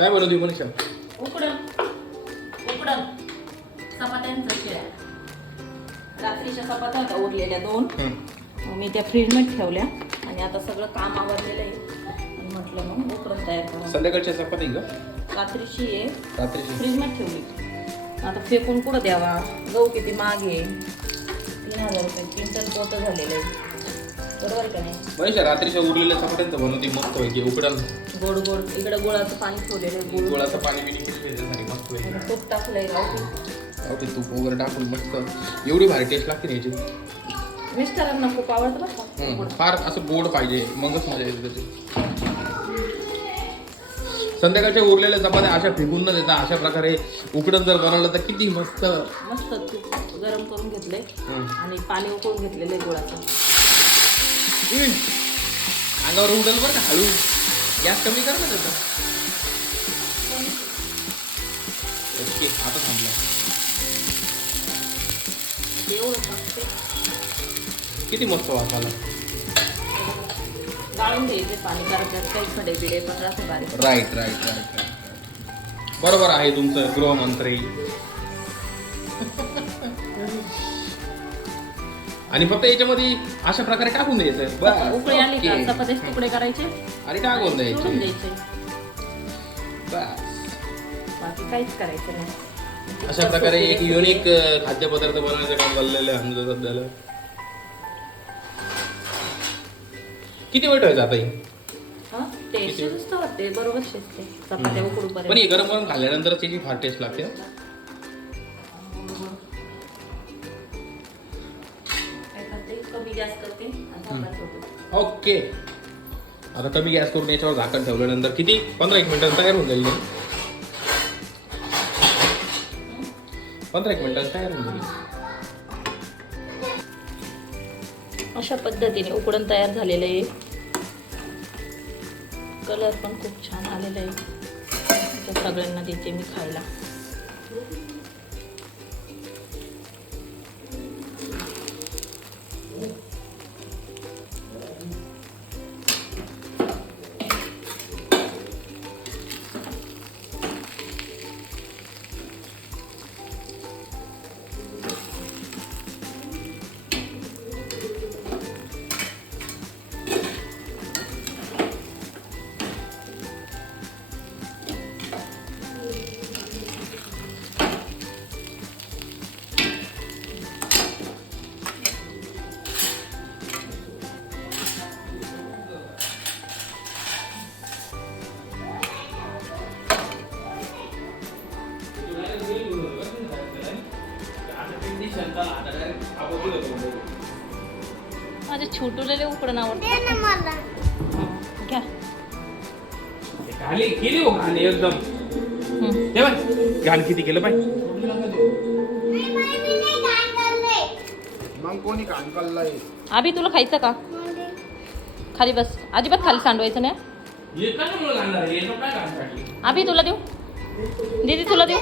काय बनवली मनीषा उकडण उकडण चपात्यांचं शिळ्या रात्रीच्या चपात्या होत्या उरलेल्या दोन. मग मी त्या फ्रीजमध्ये ठेवल्या. आणि आता सगळं काम आवडलेलं आहे. आणि म्हटलं मग उकडण तयार करू संध्याकाळच्या चपाती का? रात्रीची आहे. रात्रीची. फ्रीजमध्ये ठेवली. आता फेकून कुठं द्यावा? गहू किती माग तीन हजार रुपये. क्विंटल पोतं झालेलं आहे. बरोबर का नाही? मनीषा रात्रीच्या उरलेल्या चपात्यांचं बनवती मस्त पैकी उकडाल गोड गोड. इकडं गुळाचं पाणी ठेवलेलं आहे गुळाचं पाणी मस्त आणि तूप टाकलंय गावठी तूप वगैरे टाकून मस्त. एवढी भारी टेस्ट लागते ना याची. मिस्टरांना खूप आवडतं बरं का. गोड. फार असं गोड पाहिजे मगच मजा येते त्याची. संध्याकाळच्या उरलेल्या चपात्या अशा फेकून न देता अशा प्रकारे उकडण जर बनवलं तर किती मस्त. मस्त तूप गरम करून घेतलंय. आणि पाणी उकळून घेतलेलं आहे गुळाचं. अंगावर उडल बरं का हळू. गॅस कमी कर ना त्याचा. ओके आता थांबला. किती मस्त आला गाळून द्यायचे पाणी कारण त्यात काही खडे बिडे पण राहते बारीक. राईट राईट राईट राईट बरोबर आहे तुमचं गृहमंत्री. आणि फक्त याच्यामध्ये अशा प्रकारे टाकून द्यायचं. बस. उकळी आली का? ओके. चपात्याचे तुकडे करायचे? आणि टाकून सोडून द्यायचे. द्यायचे बस. बाकी काहीच करायचं नाही. अशा प्रकारे एक युनिक खाद्यपदार्थ बनवण्याचं काम चाललेलं आहे आमचं सध्याला. किती वेळ ठेवायचं आता हे? हा? ते शिजत वाटते बरोबर शिजते. चपात्या उकडू पण हे गरम गरम खाल्ल्यानंतर त्याची फार टेस्ट लागते. कमी गॅस करते आणि झाकण ठेवते. ओके. आता कमी गॅस करून याच्यावर झाकण ठेवल्यानंतर किती? पंधरा एक मिनिटात तयार होऊन जाईल. पंधरा एक मिनिटात तयार होऊन जाईल. अशा पद्धतीने उकडण तयार झालेलं आहे. कलर पण खूप छान आलेला आहे. सगळ्यांना देते मी खायला. माझे छोटूलेले उकडण आवडतं घ्या. खाली केली हो खाली एकदम. हम्म. हे बघ घाण किती केलं मग कोणी घाण काढलाय आभी तुला खायचं का? खाली बस. अजिबात खाली सांडवायचं नाही. हे हे आभी तुला देऊ? दीदी तुला देऊ?